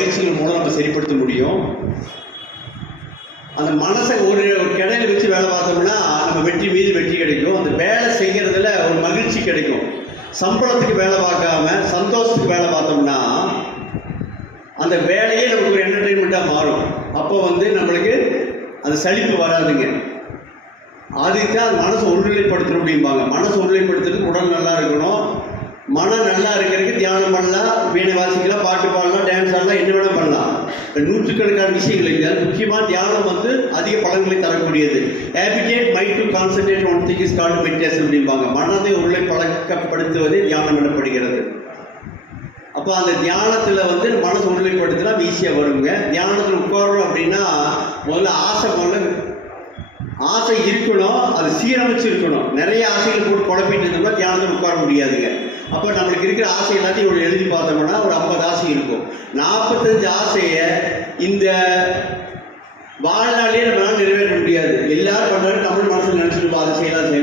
பயிற்சிகள் மூலம் நம்ம சரிப்படுத்த முடியும். அந்த மனசை ஒரு கிடையில வச்சு வேலை பார்த்தோம்னா நம்ம வெற்றி மீது வெற்றி கிடைக்கும். அந்த வேலை செய்கிறதுல ஒரு மகிழ்ச்சி கிடைக்கும். சம்பளத்துக்கு வேலை பார்க்காம சந்தோஷத்துக்கு வேலை பார்த்தோம்னா அந்த வேலையே நமக்கு ஒரு என்டர்டெயின்மெண்ட்டாக மாறும். அப்போ வந்து நம்மளுக்கு அந்த சலிப்பு வராதுங்க. அதுக்கு தான் மனசை ஒருநிலைப்படுத்தணும் அப்படிம்பாங்க. மனசை ஒருநிலைப்படுத்துறதுக்கு உடல் நல்லா இருக்கணும். மனம் நல்லா இருக்கிறதுக்கு தியானம் பண்ணலாம். வீணை வாசிக்கலாம் பாட்டு பாடலாம். டான்ஸ் என்ன வேணும் பண்ணலாம். நூற்றுக்கணக்கான விஷயங்கள் இல்லை முக்கியமாக தியானம் வந்து அதிக பலன்களை தரக்கூடியது. Habitat mind to concentrate one thing is called meditation அப்படிம்பாங்க. மனதை உள்ளே பழக்கப்படுத்துவதே தியானம் எனப்படுகிறது. அப்போ அந்த தியானத்தில் வந்து மனசு ஒருநிலைப்படுத்தினா ஈஸியாக வருங்க. தியானத்தில் உட்காரணும் அப்படின்னா முதல்ல ஆசை முதல்ல ஆசை இருக்கணும் அது சீரமைச்சு இருக்கணும் நிறைய ஆசைகள் உட்கார முடியாதுங்க. அப்போ நம்மளுக்கு இருக்கிற ஆசை எல்லாத்தையும் இவ்வளோ எழுதி பார்த்தோம்னா ஒரு ஐம்பது ஆசை இருக்கும். நாற்பத்தஞ்சு ஆசையை இந்த வாழ்நாளே நம்மளால் நிறைவேற்ற முடியாது. எல்லாரும் பண்ணுறாரு தமிழ் மனசில் நினச்சிட்டு அதை செய்யலாம் செய்யலாம்.